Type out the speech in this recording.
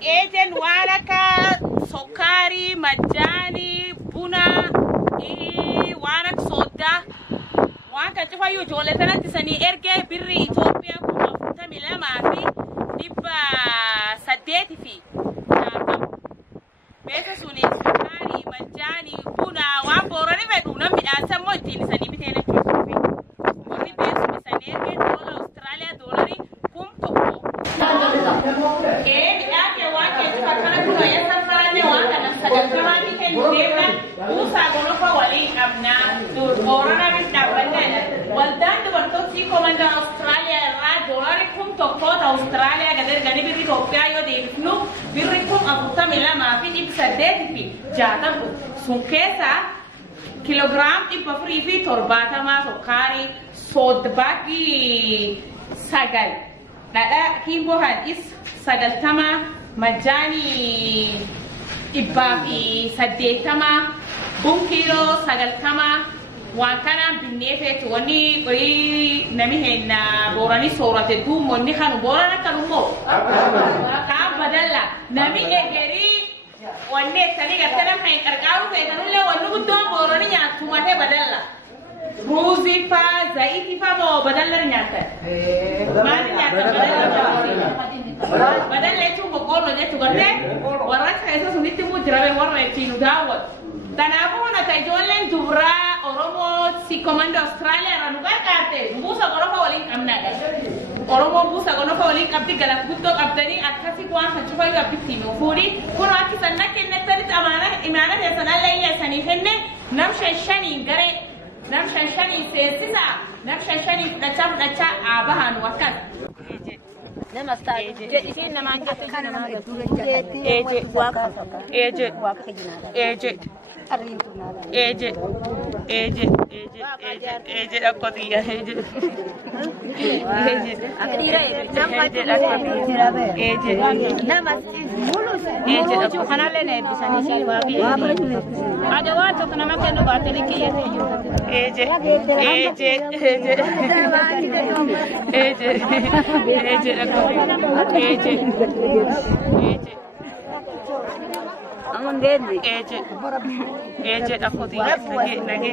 Ejen waraka sokari majani buna warak soda wanka tifa yu jole tanati sani erge birri Ethiopia kuma futamila mafi dibba sadeti fi beta suni sokari majani buna wa borani bedu nambi asa moti ni sani bitene chufi woni besu bisani erge dola Australia dolari kum toko Usa gonofa wali abna corona bis dabandana waldan de bartosi komanda Australia ra dolari kum tokot Australia gader gani bi Ethiopia yo de fnu birrikum abuta mila ma fi ibsadet fi jatan sunkesa kilogram ibafri fi torbata ma sokari sodbaki sagal nada kimbo hadis sagal tama majani ibafi sadetama bunkiro sagal tama wakana binefe to woni koi nami henna borani sorate dum woni khanu borana kanumo ka badalla nami egeri wonne saliga tanam hay karkaru fe kanulle wonu guddo borani ya tumate badalla ruzi fa zaiti fa mo badalla nyata mani nyata badalla tu mo kono nyatu gorne waraka eso suniti mujrabe warra tinu dawat tanabu na tajolen dubra oromo si komando Australia ranugar karte busa gorofa walin amna oromo busa gorofa walin kapti galak guddo abdani akasi kwan fachufa yu abdi timi furi kuno aki sanna kenne tarit imana de sanalla ya sani henne namsha shani gare namsha shani sesisa namsha shani nacha abahan wakat Namaste. Eje Amun gede. Eje aku tiga lagi.